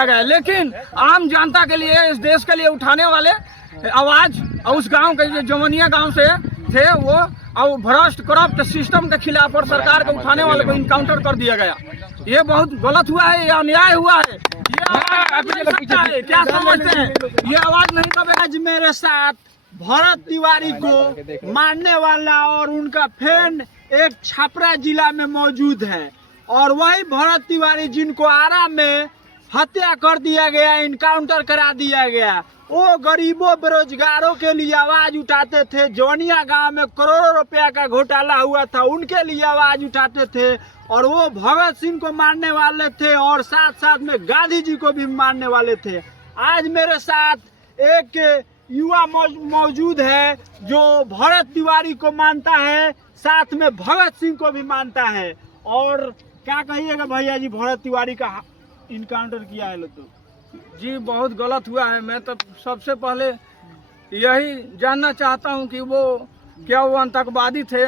दिया गया, लेकिन आम जनता के लिए, इस देश के लिए उठाने वाले आवाज और उस गांव के जो जमनिया गांव से थे वो और भ्रष्ट करप्ट सिस्टम के खिलाफ और सरकार के उठाने वाले को इनकाउंटर कर दिया गया। ये बहुत गलत हुआ है, ये अन्याय हुआ है। ये क्या समझते हैं? ये आवाज नहीं दबेगा। आज मेरे साथ भरत तिवारी को मारने वाला और उनका फ्रेंड एक छपरा जिला में मौजूद है और वही भरत तिवारी जिनको आरा में हत्या कर दिया गया, इनकाउंटर करा दिया गया। वो गरीबों बेरोजगारों के लिए आवाज उठाते थे। जवनिया गांव में करोड़ों रुपया का घोटाला हुआ था, उनके लिए आवाज उठाते थे और वो भगत सिंह को मारने वाले थे और साथ साथ में गांधी जी को भी मारने वाले थे। आज मेरे साथ एक युवा मौजूद है जो भरत तिवारी को मानता है, साथ में भगत सिंह को भी मानता है। और क्या कहिएगा भैया जी, भरत तिवारी का इनकाउंटर किया है लोग तो जी बहुत गलत हुआ है। मैं तो सबसे पहले यही जानना चाहता हूं कि वो क्या वो आतंकवादी थे,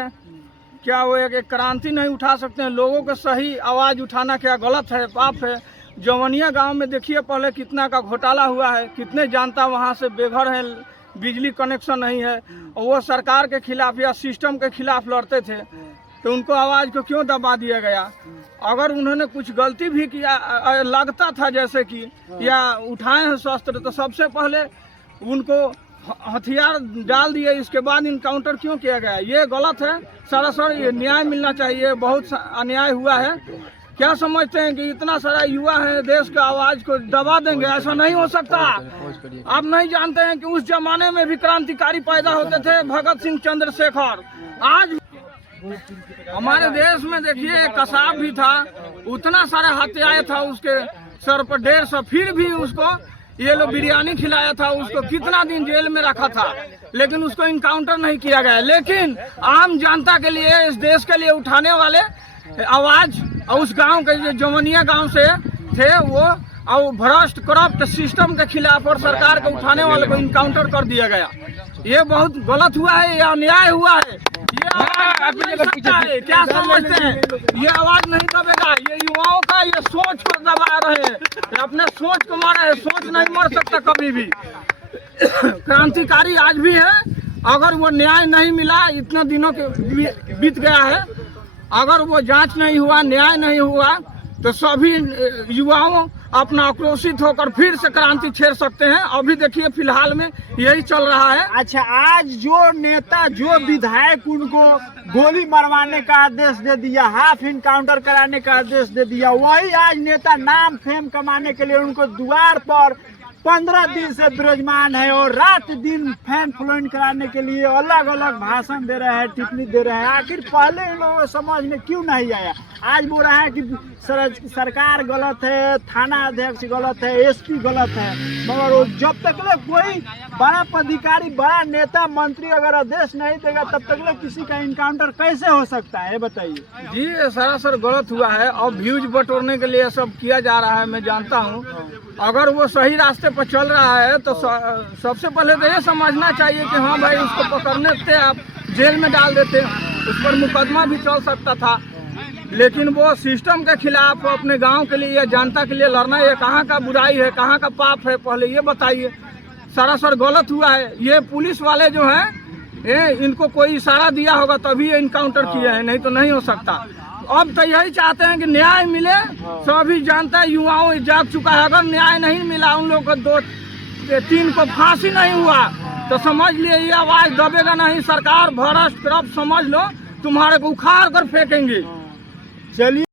क्या वो एक क्रांति नहीं उठा सकते हैं? लोगों को सही आवाज उठाना क्या गलत है, पाप है? जवनिया गांव में देखिए पहले कितना का घोटाला हुआ है, कितने जनता वहां से बेघर है, बिजली कनेक्शन नहीं है और वो सरकार के खिलाफ या सिस्टम के खिलाफ लड़ते थे, तो उनको आवाज को क्यों दबा दिया गया? अगर उन्होंने कुछ गलती भी किया लगता था जैसे कि या उठाए हैं शस्त्र, तो सबसे पहले उनको हथियार डाल दिए, इसके बाद इनकाउंटर क्यों किया गया? ये गलत है सरासर। ये न्याय मिलना चाहिए, बहुत अन्याय हुआ है। क्या समझते हैं कि इतना सारा युवा है, देश का आवाज को दबा देंगे? ऐसा नहीं हो सकता। आप नहीं जानते हैं कि उस जमाने में भी क्रांतिकारी पैदा होते थे, भगत सिंह, चंद्रशेखर। आज हमारे देश में देखिए कसाब भी था, उतना सारा हत्याएं था उसके सर पर 150, फिर भी उसको ये लोग बिरयानी खिलाया था, उसको कितना दिन जेल में रखा था, लेकिन उसको इनकाउंटर नहीं किया गया। लेकिन आम जनता के लिए, इस देश के लिए उठाने वाले आवाज और उस गांव के जो जमनिया गांव से थे वो और भ्रष्ट करप्ट सिस्टम के खिलाफ और सरकार के उठाने वाले को इनकाउंटर कर दिया गया। ये बहुत गलत हुआ है, ये अन्याय हुआ है। ये आवाज है, क्या समझते हैं? ये आवाज नहीं दबेगा। ये युवाओं का ये सोच को दबा रहे हैं, अपने सोच को मारा है। सोच नहीं मर सकता कभी भी। क्रांतिकारी आज भी है। अगर वो न्याय नहीं मिला, इतने दिनों के बीत गया है, अगर वो जांच नहीं हुआ, न्याय नहीं हुआ, तो सभी युवाओं अपना आक्रोशित होकर फिर से क्रांति छेड़ सकते हैं। अभी देखिए फिलहाल में यही चल रहा है। अच्छा, आज जो नेता, जो विधायक उनको गोली मरवाने का आदेश दे दिया, हाफ इनकाउंटर कराने का आदेश दे दिया, वही आज नेता नाम फेम कमाने के लिए उनको द्वार पर 15 दिन से विराजमान है और रात दिन फैन फ्लोइंग कराने के लिए अलग अलग भाषण दे रहे हैं, टिप्पणी दे रहे हैं। आखिर पहले इन लोगों को समझ में क्यों नहीं आया? आज बोल रहा है कि सरकार गलत है, थाना अध्यक्ष गलत है, एसपी गलत है, मगर जब तक कोई बड़ा पदाधिकारी, बड़ा नेता, मंत्री अगर आदेश नहीं देगा तब तक किसी का इनकाउंटर कैसे हो सकता है? बताइए जी। ये सरासर गलत हुआ है और व्यूज बटोरने के लिए सब किया जा रहा है। मैं जानता हूँ अगर वो सही रास्ते पर चल रहा है तो सबसे पहले तो ये समझना चाहिए कि हाँ भाई, उसको पकड़ने थे, आप जेल में डाल देते, उस पर मुकदमा भी चल सकता था। लेकिन वो सिस्टम के खिलाफ अपने गांव के लिए या जनता के लिए लड़ना, ये कहाँ का बुराई है, कहाँ का पाप है? पहले ये बताइए। सरासर गलत हुआ है। ये पुलिस वाले जो हैं, इनको कोई इशारा दिया होगा तभी ये इनकाउंटर किए हैं, नहीं तो नहीं हो सकता। अब तो यही चाहते हैं कि न्याय मिले। सभी जनता, युवाओं जाग चुका है। अगर न्याय नहीं मिला, उन लोगों को 2-3 को फांसी नहीं हुआ, तो समझ लिए ये आवाज दबेगा नहीं। सरकार भ्रष्ट करप्ट समझ लो, तुम्हारे को उखाड़ कर फेंकेंगे। चलिए।